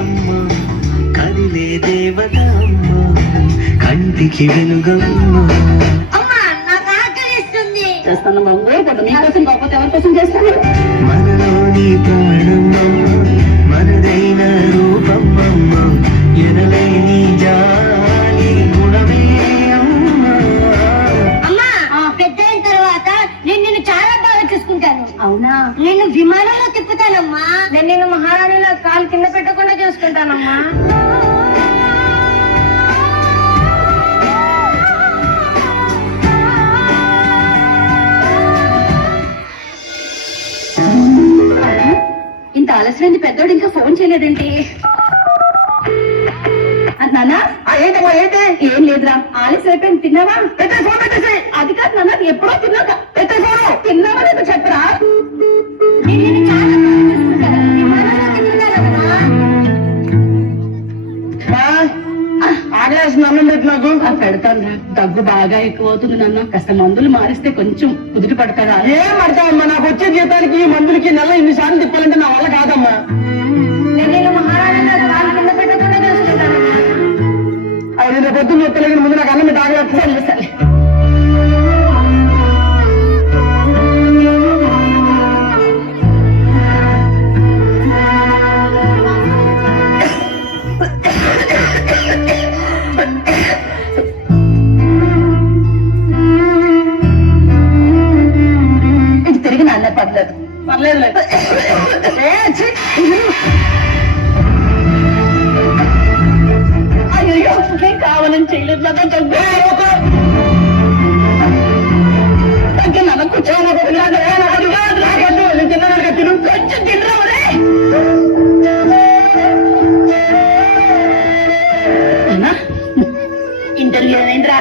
అమ్మ కదిలే దేవత అమ్మ కంటికి వెలుగమ్మ. చేస్తాను మీకోసం కాకపోతే ఎవరి కోసం చేస్తాను. మనలోని ప్రాణమ్మ మనదైన రూపమ్మ ఎనలేని జాలి గుణమే అమ్మ. పెద్దయిన తర్వాత నేను నిన్ను చాలా బాగా చూసుకుంటాను. అవునా? నిన్ను విమానంలో తిప్పుతానమ్మా. నేను నిన్ను మహారాణిలో కాలు కింద పెట్టకుండా చూసుకుంటానమ్మా. ఇంత ఆలస్యమైంది, పెద్దోడు ఇంకా ఫోన్ చేయలేదేంటి? నాన్న ఏంటమ్మా ఏంటి? ఏం లేదురా, ఆలస్యం అయిపోయింది. తిన్నావా? అది కాదు నాన్న, ఎప్పుడో తిన్నాక తిన్నావా లేదో చెప్పరా? నేను నిన్ను చాలా బాగా చూసుకుంటాను. విమానంలో తిప్పుతానమ్మా. ఆగలేసిన అన్నం పెట్టి నాకు పెడతాను. దగ్గు బాగా ఎక్కువ అవుతుంది నాన్న, కాస్త మందులు మారిస్తే కొంచెం కుదిరి పడతారా? ఏం పడతావమ్మా? నాకు వచ్చే జీతానికి మందులకి నెల ఇన్నిసార్లు తిప్పాలంటే నా వల్ల కాదమ్మా. నేను నిన్ను మహారాణిలో కాలు కింద పెట్టకుండా చూసుకుంటానమ్మా. అది రేపు పొద్దున్న తెలియని ముందు నాకు అన్నం పెట్టి ఆగలేదు. సరే ఇది తిరిగి నాన్న పర్లేదు. పర్లేదు అయ్యో నేను కావాలని చేయలేదు నాన్న. నాన్న కూర్చోవాలి కొంచెం తినరా? ఇంటర్వ్యూ ఏంట్రా?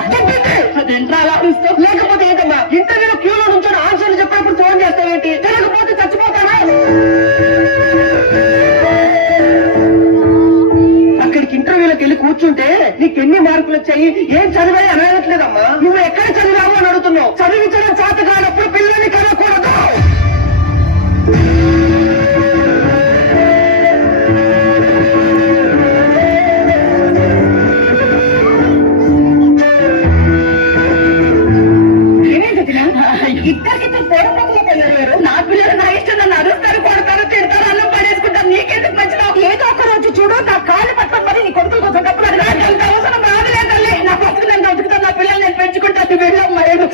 అదేంట్రా అలా అరుస్తావు? లేకపోతే ఏంటమ్మా? ఇంటర్వ్యూలో క్యూలో నుంచి ఆన్సర్లు చెప్పినప్పుడు ఫోన్ చేస్తావేంటి? లేకపోతే చచ్చిపోతానా? అక్కడికి ఇంటర్వ్యూలోకి వెళ్ళి కూర్చుంటే నీకు ఎన్ని మార్కులు వచ్చాయి, ఏం చదివాయి అని అడగట్లేదమ్మా. నువ్వు ఎక్కడ చదివావు అని అడుగుతున్నావు. చదివించడం చేత కానప్పుడు పిల్లల్ని కనకూడదు. ఇద్దరికి పోరు. నా పిల్లలు నా ఇష్టం, నన్ను అరుస్తారు, కొడతారు, తిడతారు, అన్నం పడేసుకుంటారు. నీకెందుకు మంచిగా? ఏదో ఒక రోజు చూడు నా కాళ్ళు పట్టడం మరి నీ కొడుకుల కోసం డబ్బులు అడగాలి. అంత అవసరం రాదులే తల్లి. నా కొడుకు నేను బతుకుతాను, నా పిల్లలు నేను పెంచుకుంటాను. వెళ్ళమ్మా ఏడు.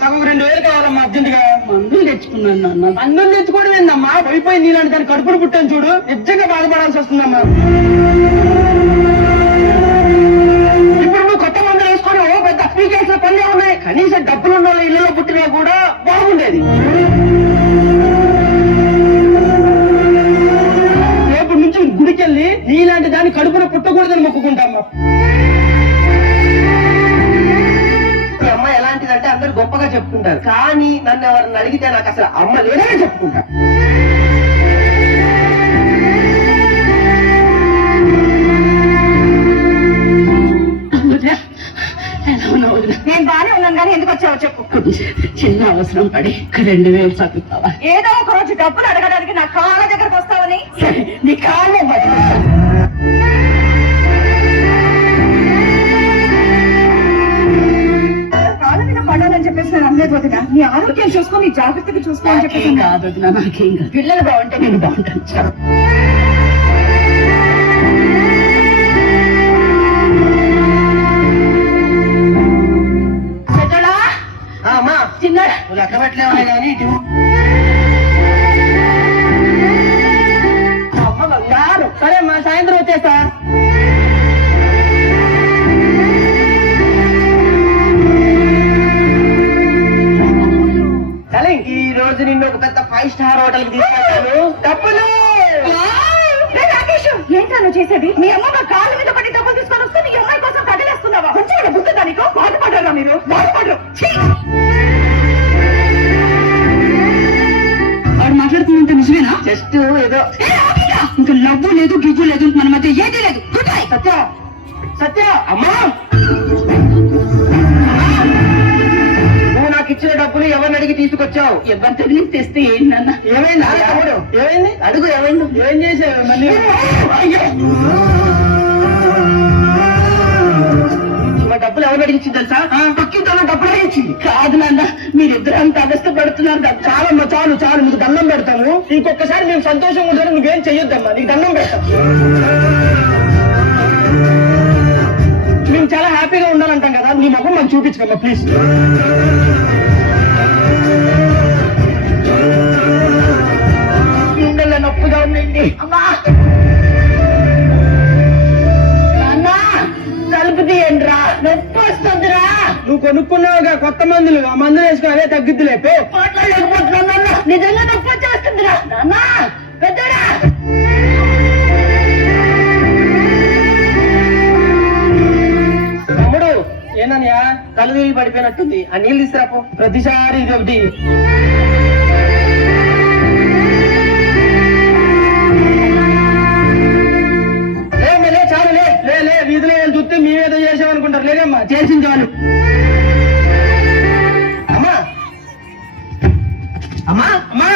నాకు 2000 కావాలమ్మా అర్జెంటుగా. మందులు తెచ్చుకున్నాను నాన్న. అందరం తెచ్చుకోవడం ఏందమ్మా? పోయిపోయి నీలాంటి దాన్ని కడుపును పుట్టాను చూడు, నిజంగా బాధపడాల్సి వస్తుందమ్మా. ఇప్పుడు నువ్వు కొత్త మందులు వేసుకొని పెద్ద అప్లికేషన్ పనులే ఉన్నాయి. కనీసం డబ్బులు ఉన్న వాళ్ళ ఇళ్లలో పుట్టినా కూడా బాగుండేది. రేపు నుంచి గుడికెళ్ళి నీలాంటి దాన్ని కడుపున పుట్టకూడదని మొక్కుకుంటామ్మా. ఈ అమ్మ ఎలాంటిదంటే అందరు గొప్పగా చెప్పుకుంటారు, కానీ నన్ను ఎవరిని అడిగితే నాకు అసలు అమ్మ లేదని చెప్పుకుంటా. నేను బానే ఉన్నాను కానీ ఎందుకు వచ్చావో చెప్పు. చిన్న అవసరం పడి 2000 చదువుతావా? ఏదో ఒక రోజు డబ్బులు అడగడానికి నా కాళ్ళ దగ్గరకు వస్తావని. నీ కాళ్ళే కాళ్ళ మీద పడాలని చెప్పేసి నేను అనలేదు వదినా. నీ ఆరోగ్యం చూసుకొని జాగ్రత్తగా చూసుకోని చెప్పేసి కాదు వదినా. నాకేం కాదు, పిల్లలు బాగుంటే నేను బాగుంటాను. చిన్నాడు లెక్క పెట్టలేమనే కానీ అమ్మ బంగారు. సరే మా సాయంత్రం వచ్చేస్తా. సరే ఈ రోజు నిన్ను ఒక పెద్ద 5 స్టార్ హోటల్ కి తీసుకెళ్తాను. డబ్బులు ఏంటో చేసేది? మీ అమ్మ మా కాళ్ళ మీద పడి డబ్బులు తీసుకొని వస్తే నీ అమ్మాయి కోసం కదిలేస్తున్నావా? కొంచెం బుద్ధి దానికో. బాధపడరా మీరు? బాధపడరు. వాడు మాట్లాడుతున్నంత నిజమేనా? జస్ట్ ఏదో ఇంకా లవ్వు లేదు, గివ్వు లేదు, మన మధ్య ఏదీ లేదు. సత్య సత్య అమ్మా, నువ్వు నాకు ఇచ్చిన డబ్బులు ఎవరిని అడిగి తీసుకొచ్చావు? ఎవరితో నీకు తెస్తే ఏంటి నాన్న? ఏమైంది తమ్ముడు? ఏమైంది అడుగు, ఏమైంది? ఏం చేసావు మళ్ళీ? అయ్యో మా డబ్బులు ఎవరు అడిగించింది తెలుసా? పక్కింతో డబ్బులు అడిగించింది. కాదు నాన్న, మీరిద్దరు అంత అవస్థ పడుతున్నారు కదా. చాలమ్మా, చాలు చాలు, నీకు దండం పెడతాము. ఇంకొకసారి మేము సంతోషంగా ఉంటారు, నువ్వేం చెయ్యొద్దమ్మా, నీకు దండం పెడతాం. మేము చాలా హ్యాపీగా ఉండాలంటాం కదా, నీ ముఖం మాకు చూపించకమ్మా ప్లీజ్. గుండెల్లో నొప్పిగా ఉందండి. అమ్మా నాన్న, తలుపు తీయండిరా, నొప్పి వస్తుందిరా. నువ్వు కొనుక్కున్నావుగా కొత్త మందులు, ఆ మందులు వేసుకో, అవే తగ్గిద్దులే పో. మాట్లాడలేకపోతున్నాను నాన్న, నిజంగా నొప్పి వచ్చేస్తుందిరా. నాన్న పెద్దరా, తమ్ముడు ఏనయ్యా కళ్ళు తిరిగి పడిపోయినట్టుంది, ఆ నీళ్ళు తీసుకురాపో. ప్రతిసారి ఇది ఒకటి. లే చాలు, లే లే లే, వీధిలో వాళ్ళు చూస్తే మేమేదో చేసామనుకుంటారు. లేదమ్మా, చేసిన చాలు. అమ్మా అమ్మా అమ్మా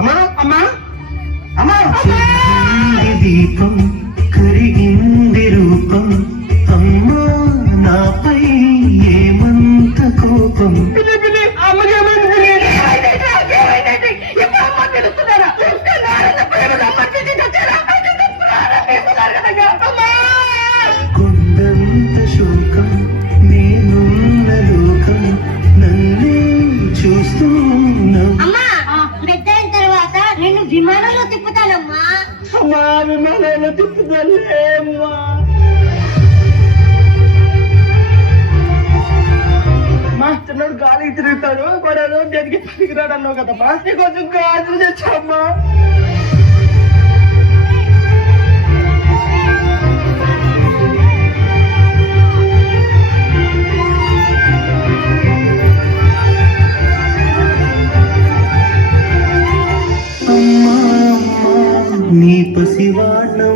అమ్మా అమ్మా అమ్మా చెరిగింది దీపం కరిగింది రూపం అమ్మా నాపై ఏమంత కోపం పిల్లి పిల్లి అమ్మకి ఏమైంది పిల్లి? ఏమైందండి? ఇప్పుడు అమ్మ పిలుస్తున్నారా? నాన్న ప్రేమలో అమ్మని తెచ్చారా? అమ్మా కొండంత శోకం నేనున్న లోకం నన్నే చూస్తున్నా అమ్మా పెద్ద అయిన తర్వాత నేను విమానంలో తిప్పుతానమ్మా. అమ్మా విమానంలో తిప్పుతానులే అమ్మా. మా చిన్నోడు గాలికి తిరుగుతాడు, వాడు దేనికి పనికిరాడు అన్నావు కదమ్మా, నీకు కొంచెం గాజులు తెచ్చామ్మా. అమ్మా అమ్మా నీ పసివాణ్ణం